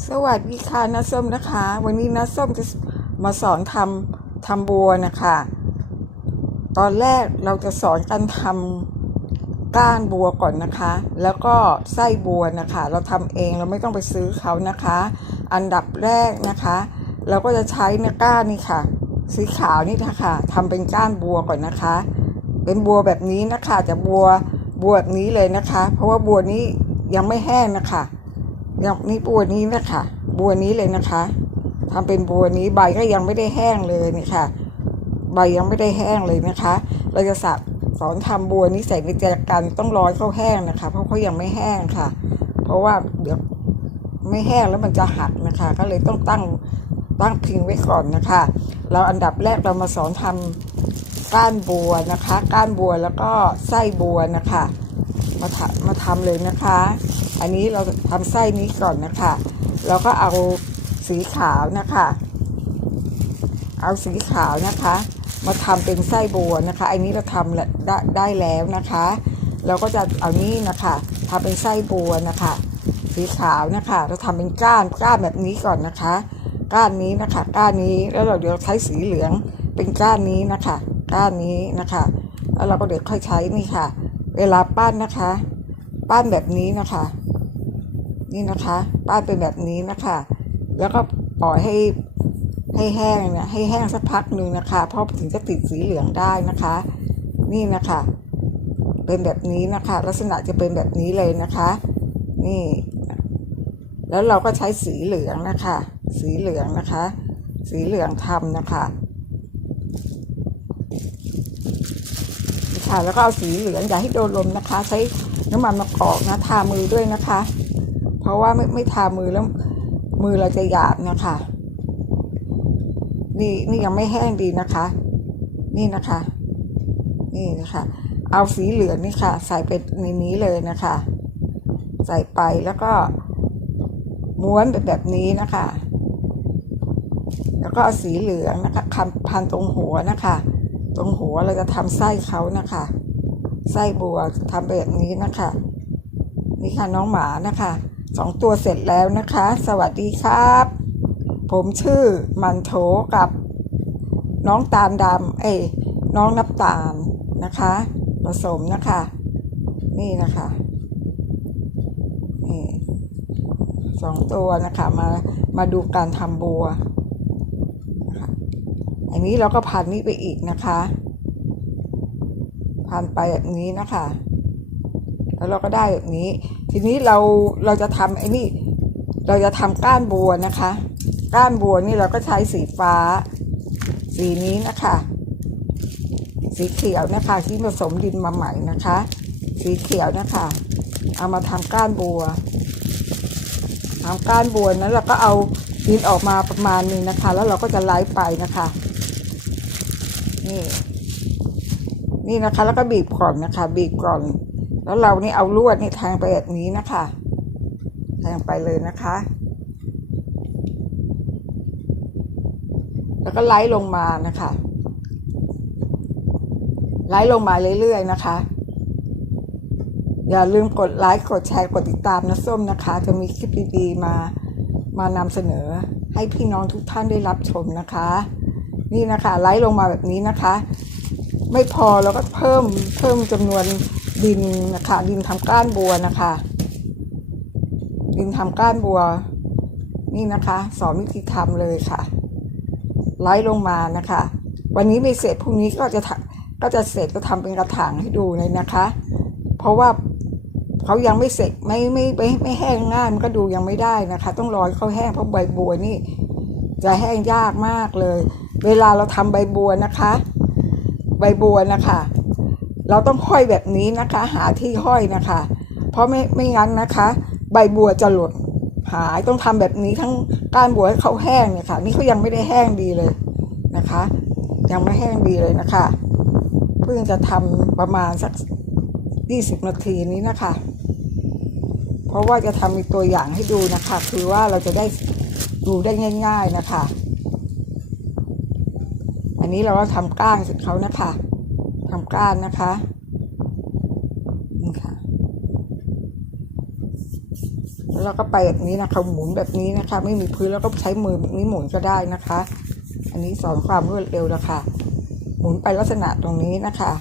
สวัสดีค่ะน้าส้มนะคะ วันนี้น้าส้มจะมาสอนทำทำบัวนะคะ ตอนแรกเราจะสอนการทำก้านบัวก่อนนะคะ แล้วก็ไส้บัวนะคะ เราทำเองเราไม่ต้องไปซื้อเขานะคะ อันดับแรกนะคะ เราก็จะใช้เนื้อก้านนี่ค่ะ สีขาวนี่นะคะทำเป็นก้านบัวก่อนนะคะ เป็นบัวแบบนี้นะคะจะบัวบัวแบบนี้เลยนะคะ เพราะว่าบัวนี้ยังไม่แห้งนะคะ อย่างนี่บัวนี้นะคะ บัวนี้เลยนะคะทำเป็นบัวนี้ใบก็ยังไม่ได้แห้งเลยนี่ค่ะ ใบยังไม่ได้แห้งเลยนะคะ เราจะสับสอนทำบัวนี้ใส่ในแจกันต้องรอให้เขาแห้งนะคะ เพราะเขายังไม่แห้งค่ะ เพราะว่าเดี๋ยวไม่แห้งแล้วมันจะหักนะคะ ก็เลยต้องตั้งตั้งพิงไว้ก่อนนะคะ เราอันดับแรกเรามาสอนทำ ก้านบัวนะคะ ก้านบัวแล้วก็ไส้บัวนะคะ มาทำมาทำเลยนะคะ อันนี้เราทำไส้นี้ก่อนนะคะเราก็เอาสีขาวนะคะ เอาสีขาวนะคะ มาทำเป็นไส้บัวนะคะ อันนี้เราทำได้ได้แล้วนะคะ เราก็จะเอานี้นะคะทำเป็นไส้บัวนะคะ สีขาวนะคะ เราทำเป็นก้านก้านแบบนี้ก่อนนะคะ ก้านนี้นะคะ ก้านนี้แล้วเราเดี๋ยวใช้สีเหลืองเป็นก้านนี้นะคะ ก้านนี้นะคะ แล้วเราก็เดี๋ยวค่อยใช้นี่ค่ะ เวลาปั้นนะคะ ปั้นแบบนี้นะคะ นี่นะคะ ปั้นเป็นแบบนี้นะคะ แล้วก็ปล่อยให้ให้แห้งเนี่ยให้แห้งสักพักหนึ่งนะคะ เพราะถึงจะติดสีเหลืองได้นะคะ นี่นะคะ เป็นแบบนี้นะคะ ลักษณะจะเป็นแบบนี้เลยนะคะ นี่ แล้วเราก็ใช้สีเหลืองนะคะ สีเหลืองนะคะ สีเหลืองทำนะคะ ค่ะ แล้วก็เอาสีเหลืองอย่าให้โดนลมนะคะ ใช้น้ำมันมะกอกนะทามือด้วยนะคะ เพราะว่าไม่ไม่ทามือแล้วมือเราจะหยาบนะคะนี่นี่ยังไม่แห้งดีนะคะ นี่นะคะ นี่นะคะ เอาสีเหลืองนี่ค่ะ ใส่ไปในนี้เลยนะคะ ใส่ไปแล้วก็ ม้วนเป็นแบบนี้นะคะ แล้วก็เอาสีเหลืองนะคะคำพันตรงหัวนะคะ ตรงหัวเราจะทำไส้เขานะคะ ไส้บัวทำแบบนี้นะคะ นี่ค่ะน้องหมานะคะสองตัวเสร็จแล้วนะคะ สวัสดีครับ ผมชื่อมันโถกับ น้องตาลดำเอ้น้องนับตาลนะคะผสมนะคะ นี่นะคะนี่สองตัวนะคะมามาดูการทำบัว อันนี้เราก็พันนี่ไปอีกนะคะ พันไปแบบนี้นะคะ แล้วเราก็ได้แบบนี้ ทีนี้เราเราจะทำไอ้นี่ เราจะทำก้านบัวนะคะ ก้านบัวนี่เราก็ใช้สีฟ้า สีนี้นะคะ สีเขียวนะคะที่ผสมดินมาใหม่นะคะ สีเขียวนะคะ เอามาทำก้านบัวทำก้านบัวนั้นเราก็เอาดินออกมาประมาณนึงนะคะ แล้วเราก็จะไล่ไปนะคะ นี่ นี่นะคะ แล้วก็บีบก่อนนะคะ บีบก่อน แล้วเรานี่เอาลวดนี่แทงไปแบบนี้นะคะแทงไปเลยนะคะ แล้วก็ไล่ลงมานะคะ ไล่ลงมาเรื่อยๆนะคะ อย่าลืมกดไลค์กดแชร์กดติดตามนะส้มนะคะ จะมีคลิปดีๆมามานำเสนอให้พี่น้องทุกท่านได้รับชมนะคะ นี่นะคะไล่ลงมาแบบนี้นะคะ ไม่พอเราก็เพิ่มเพิ่มจำนวนดินนะคะดินทำก้านบัวนะคะ ดินทำก้านบัว นี่นะคะสอนวิธีทำเลยค่ะ ไล่ลงมานะคะ วันนี้ไม่เสร็จพรุ่งนี้ก็จะก็จะเสร็จก็ทำเป็นกระถางให้ดูเลยนะคะ เพราะว่าเขายังไม่เสร็จไม่ไม่ไม่ไม่แห้งง่ายมันก็ดูยังไม่ได้นะคะ ต้องรอให้เขาแห้งเพราะใบบัวนี่ จะแห้งยากมากเลย เวลาเราทำใบบัวนะคะ ใบบัวนะคะ เราต้องห้อยแบบนี้นะคะ หาที่ห้อยนะคะ เพราะไม่ไม่งั้นนะคะ ใบบัวจะหล่นหายต้องทำแบบนี้ทั้งก้านบัวให้เขาแห้งเนี่ยค่ะ นี่เขายังไม่ได้แห้งดีเลยนะคะ ยังไม่แห้งดีเลยนะคะเพิ่งจะทำประมาณสักยี่สิบนาทีนี้นะคะ เพราะว่าจะทำมีตัวอย่างให้ดูนะคะ คือว่าเราจะได้ดูได้ง่าย ๆนะคะ อันนี้เราก็ทำก้านเสร็จเขานะคะทำก้านนะคะนี่ค่ะแแล้วเราก็ไปแบบนี้นะคะหมุนแบบนี้นะคะ ไม่มีพื้นแล้วก็ใช้มือแบบนี้หมุนก็ได้นะคะ อันนี้สอนความรวดเร็วแล้วค่ะ หมุนไปลักษณะตรงนี้นะคะ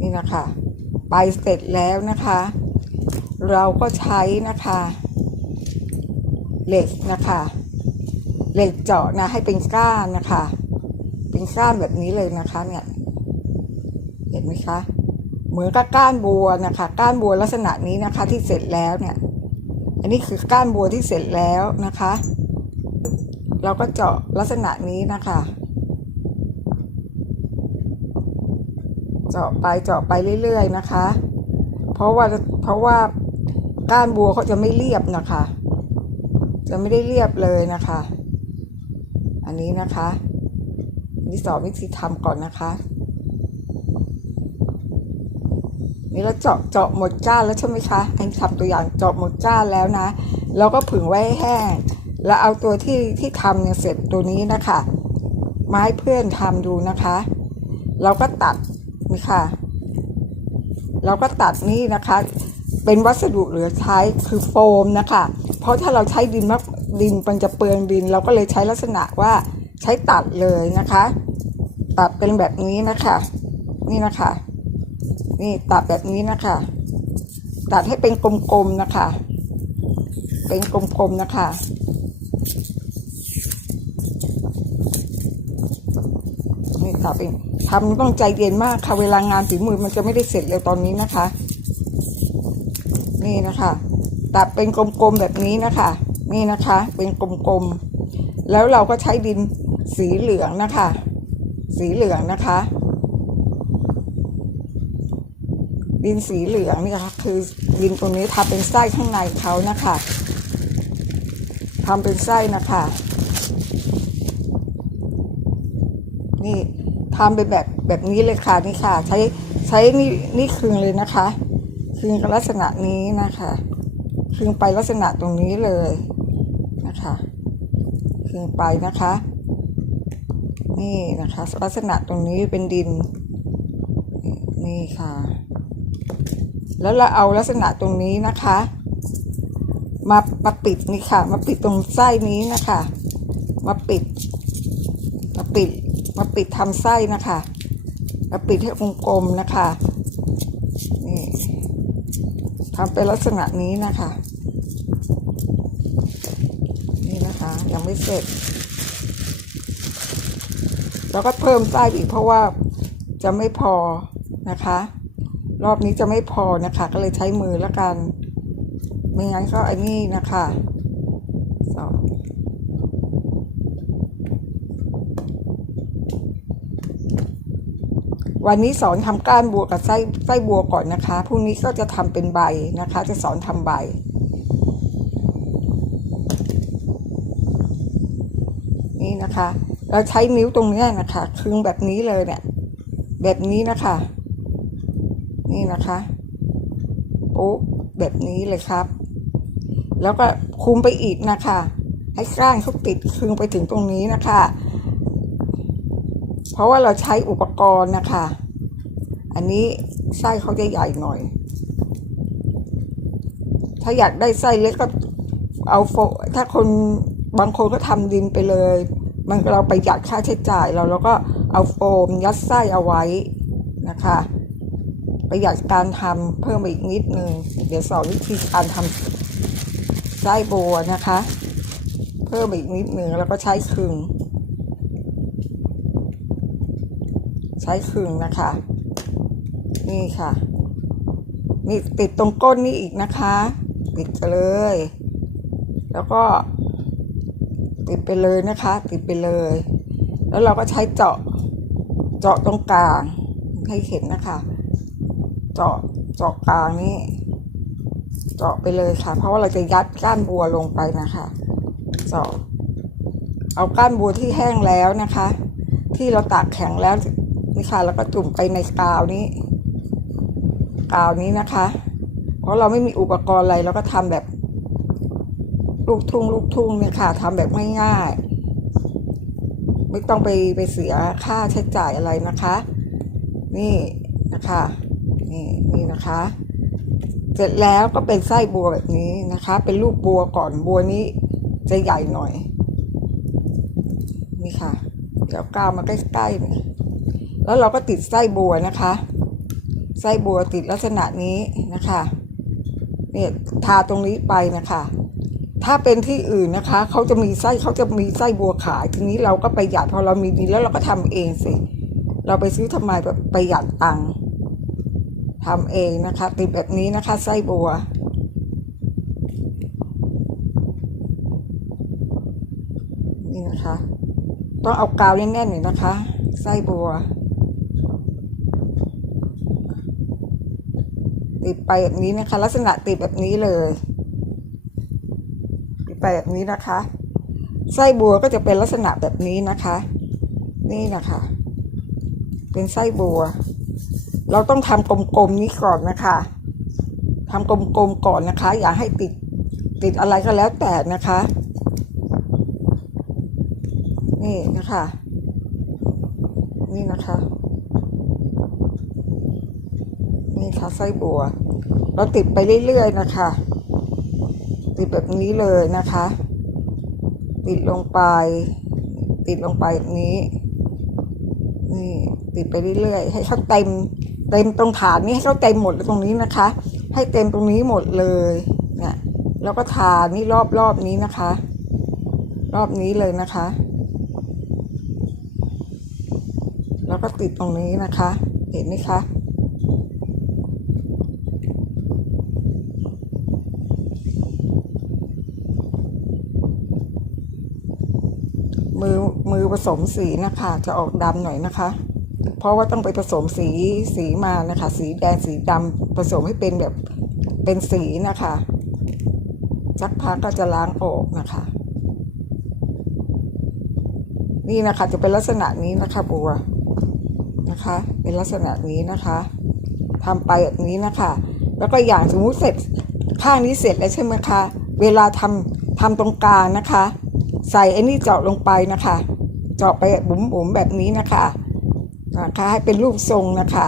นี่นะคะ ไปเสร็จแล้วนะคะ เราก็ใช้นะคะเหล็กนะคะ เหล็กเจาะนะให้เป็นก้านนะคะ เป็นก้านแบบนี้เลยนะคะ เนี่ย เห็นไหมคะ เหมือนกับก้านบัวนะคะ ก้านบัวลักษณะนี้นะคะ ที่เสร็จแล้วเนี่ย อันนี้คือก้านบัวที่เสร็จแล้วนะคะ เราก็เจาะลักษณะนี้นะคะ เจาะไปเจาะไปเรื่อยๆนะคะ เพราะว่าเพราะว่าก้านบัวเขาจะไม่เรียบนะคะ จะไม่ได้เรียบเลยนะคะ อันนี้นะคะนนี่สอนวิธีทำก่อนนะคะ นี่เราเจาะเจาะหมดก้านแล้วใช่ไหมคะอันทำตัวอย่างเจาะหมดก้านแล้วนะเราก็ผึ่งไว้แห้ง แล้วเอาตัวที่ที่ทำเนี่ยเสร็จตัวนี้นะคะมาให้เพื่อนทำดูนะคะ เราก็ตัดนี่ค่ะ เราก็ตัดนี่นะคะ เป็นวัสดุเหลือใช้คือโฟมนะคะ เพราะถ้าเราใช้ดินมาก ดินมันจะเปลืองดิน เราก็เลยใช้ลักษณะว่าใช้ตัดเลยนะคะ ตัดเป็นแบบนี้นะคะ นี่นะคะ นี่ตัดแบบนี้นะคะ ตัดให้เป็นกลมๆนะคะ เป็นกลมๆนะคะนี่ตัดเป็นทำต้องใจเย็นมากค่ะเวลางานฝีมือมันจะไม่ได้เสร็จเร็วตอนนี้นะคะ นี่นะคะ ตัดเป็นกลมๆแบบนี้นะคะ นี่นะคะ เป็นกลมๆ แล้วเราก็ใช้ดินสีเหลืองนะคะ สีเหลืองนะคะ ดินสีเหลืองนี่ค่ะคือดินตรงนี้ทำเป็นไส้ข้างในเขานะคะทำเป็นไส้นะคะ นี่ทำเป็นแบบแบบนี้เลยค่ะนี่ค่ะ ใช้ใช้นี่นี่คืนเลยนะคะคืนกับลักษณะนี้นะคะคืนไปลักษณะตรงนี้เลย คืนไปนะคะ นี่นะคะ ลักษณะตรงนี้เป็นดิน นี่ค่ะ แล้วเราเอาลักษณะตรงนี้นะคะ มามาปิดนี่ค่ะ มาปิดตรงไส้นี้นะคะ มาปิด มาปิด มาปิดทำไส้นะคะ มาปิดให้กลมๆนะคะ นี่ทำเป็นลักษณะนี้นะคะ นี่นะคะ ยัง ไม่เสร็จ แล้วก็เพิ่มไส้อีกเพราะว่าจะไม่พอนะคะ รอบนี้จะไม่พอนะคะ ก็เลยใช้มือแล้วกัน ไม่งั้นก็อันนี้นะคะสองวันนี้สอนทำก้านบัวกับไส้ไส้บัวก่อนนะคะ พรุ่งนี้ก็จะทำเป็นใบนะคะ จะสอนทำใบ นะคะ เราใช้นิ้วตรงนี้นะคะคึงแบบนี้เลยเนี่ย แบบนี้นะคะ นี่นะคะปุ๊บแบบนี้เลยครับ แล้วก็คุมไปอีกนะคะ ให้ก้านเขาติดคึงไปถึงตรงนี้นะคะ เพราะว่าเราใช้อุปกรณ์นะคะ อันนี้ไส้เขาจะใหญ่หน่อย ถ้าอยากได้ไส้เล็กก็เอาโฟถ้าคนบางคนก็ทำดินไปเลย มันเราประหยัดค่าใช้จ่ายเราแล้วก็เอาโฟมยัดไส้เอาไว้นะคะ ประหยัดการทำเพิ่มอีกนิดนึงเดี๋ยวสอนวิธีการทำไส้บัวนะคะ เพิ่มอีกนิดนึงแล้วก็ใช้คึง ใช้คึงนะคะ นี่ค่ะ นี่ติดตรงก้นนี่อีกนะคะ ติดเลย แล้วก็ ติดไปเลยนะคะ ติดไปเลย แล้วเราก็ใช้เจาะ เจาะตรงกลางให้เห็นนะคะ เจาะเจาะกลางนี่เจาะไปเลยค่ะ เพราะว่าเราจะยัดก้านบัวลงไปนะคะ เจาะ เอาก้านบัวที่แห้งแล้วนะคะ ที่เราตากแข็งแล้วนี่ค่ะแล้วก็จุ่มไปในกาวนี้ กาวนี้นะคะ เพราะเราไม่มีอุปกรณ์อะไรเราก็ทำแบบ ลูกทุ่งลูกทุ่งเนี่ยค่ะทำแบบง่ายๆไม่ต้องไปไปเสียค่าใช้จ่ายอะไรนะคะ นี่นะคะนี่นี่นะคะ เสร็จแล้วก็เป็นไส้บัวแบบนี้นะคะ เป็นรูปบัวก่อนบัวนี้จะใหญ่หน่อย นี่ค่ะเดี๋ยวก้าวมาใกล้ๆหน่อยแล้วเราก็ติดไส้บัวนะคะ ไส้บัวติดลักษณะนี้นะคะเนี่ยทาตรงนี้ไปนะคะ ถ้าเป็นที่อื่นนะคะเขาจะมีไส้เขาจะมีไส้บัวขาย ทีนี้เราก็ประหยัดพอเรามีดีแล้วเราก็ทำเองสิ เราไปซื้อทำไมประหยัดตังค์ทำเองนะคะติดแบบนี้นะคะไส้บัว นี่นะคะ ต้องเอากาวแน่นๆหน่อยนะคะ ไส้บัว ติดไปแบบนี้นะคะ ลักษณะติดแบบนี้เลย ไปแบบนี้นะคะ ไส้บัวก็จะเป็นลักษณะแบบนี้นะคะ นี่นะคะ เป็นไส้บัว เราต้องทำกลมๆนี้ก่อนนะคะทำกลมๆก่อนนะคะ อย่าให้ติดติดอะไรก็แล้วแต่นะคะ นี่นะคะ นี่นะคะ นี่ค่ะไส้บัว เราติดไปเรื่อยๆนะคะ ติดแบบนี้เลยนะคะ ติดลงไป ติดลงไปแบบนี้ นี่ติดไปเรื่อยๆให้เขาเต็มเต็มตรงฐานนี้ให้เขาเต็มหมดตรงนี้นะคะ ให้เต็มตรงนี้หมดเลยเนี่ยแล้วก็ทานี่รอบรอบนี้นะคะ รอบนี้เลยนะคะ แล้วก็ติดตรงนี้นะคะ เห็นไหมคะ มือมือ ผสมสีนะคะจะออกดำหน่อยนะคะ เพราะว่าต้องไปผสมสีสีมานะคะ สีแดงสีดำผสมให้เป็นแบบเป็นสีนะคะสักพักก็จะล้างออกนะคะ นี่นะคะจะเป็นลักษณะนี้นะคะบัวนะคะ เป็นลักษณะนี้นะคะทำไปแบบนี้นะคะ แล้วก็อย่างสมมุติเสร็จข้างนี้เสร็จแล้วใช่ไหมคะ เวลาทำทำตรงกลางนะคะ ใส่ไอ้นี่เจาะลงไปนะคะ เจาะไปบุ๋มๆแบบนี้นะคะนะคะให้เป็นรูปทรงนะคะ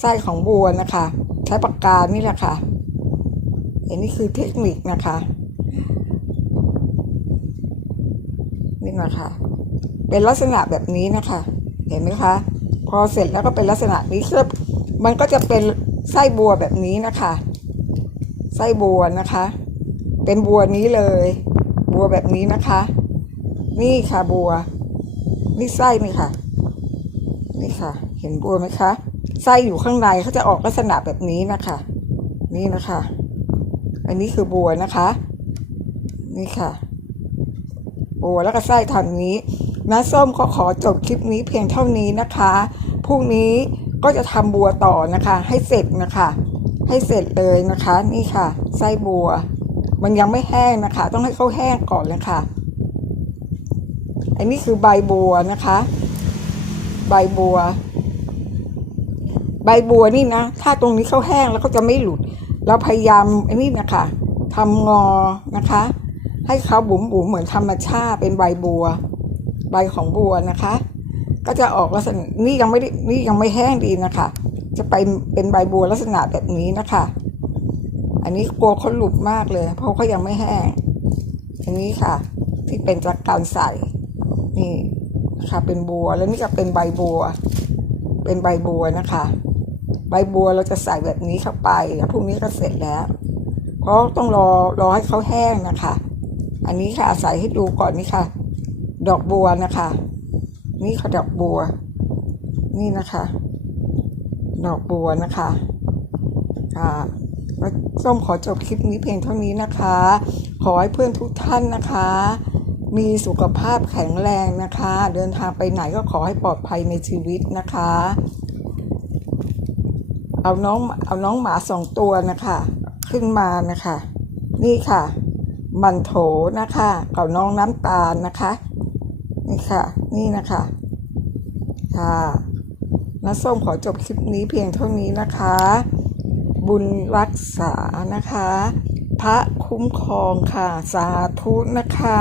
ไส้ของบัวนะคะ ใช้ปากกานี่แหละค่ะอันนี้คือเทคนิคนะคะนี่นะคะเป็นลักษณะแบบนี้นะคะ เห็นไหมคะ พอเสร็จแล้วก็เป็นลักษณะนี้คือมันก็จะเป็นไส้บัวแบบนี้นะคะ ไส้บัวนะคะ เป็นบัวนี้เลย บัวแบบนี้นะคะ นี่ค่ะบัว นี่ไส้นี่ค่ะ นี่ค่ะ เห็นบัวไหมคะไส้อยู่ข้างในเขาจะออกลักษณะแบบนี้นะคะ นี่นะคะ อันนี้คือบัวนะคะ นี่ค่ะบัวแล้วก็ไส้ทำนี้น้าส้มก็ขอจบคลิปนี้เพียงเท่านี้นะคะพรุ่งนี้ก็จะทำบัวต่อนะคะ ให้เสร็จนะคะ ให้เสร็จเลยนะคะ นี่ค่ะ ไส้บัว มันยังไม่แห้งนะคะ ต้องให้เขาแห้งก่อนเลยค่ะ อันนี้คือใบบัวนะคะ ใบบัว ใบบัวนี่นะ ถ้าตรงนี้เขาแห้งแล้วก็จะไม่หลุด เราพยายามอันนี้นะคะทำงอนะคะ ให้เขาบุ๋มบุ๋มๆเหมือนธรรมชาติเป็นใบบัว ใบของบัวนะคะ ก็จะออกลักษณะนี่ยังไม่ได้นี่ยังไม่แห้งดีนะคะ จะไปเป็นใบบัวลักษณะแบบนี้นะคะ อันนี้กลัวเขาหลุดมากเลย เพราะเขายังไม่แห้ง อันนี้ค่ะ ที่เป็นจากการใส่ นี่ค่ะเป็นบัวแล้วนี่ก็เป็นใบบัว เป็นใบบัวนะคะ ใบบัวเราจะใส่แบบนี้เข้าไปแล้วพรุ่งนี้ก็เสร็จแล้ว เพราะต้องรอรอให้เขาแห้งนะคะ อันนี้ค่ะใส่ให้ดูก่อนนี่ค่ะ ดอกบัวนะคะ นี่ค่ะดอกบัว นี่นะคะ ดอกบัวนะคะค่ะส้มขอจบคลิปนี้เพียงเท่านี้นะคะ ขอให้เพื่อนทุกท่านนะคะ มีสุขภาพแข็งแรงนะคะ เดินทางไปไหนก็ขอให้ปลอดภัยในชีวิตนะคะ เอาน้องเอาน้องหมาสองตัวนะคะ ขึ้นมานะคะ นี่ค่ะ มันโถนะคะกับน้องน้ำตาลนะคะ นี่ค่ะ นี่นะคะค่ะน้าส้มขอจบคลิปนี้เพียงเท่านี้นะคะ บุญรักษานะคะ พระคุ้มครองค่ะ สาธุนะคะ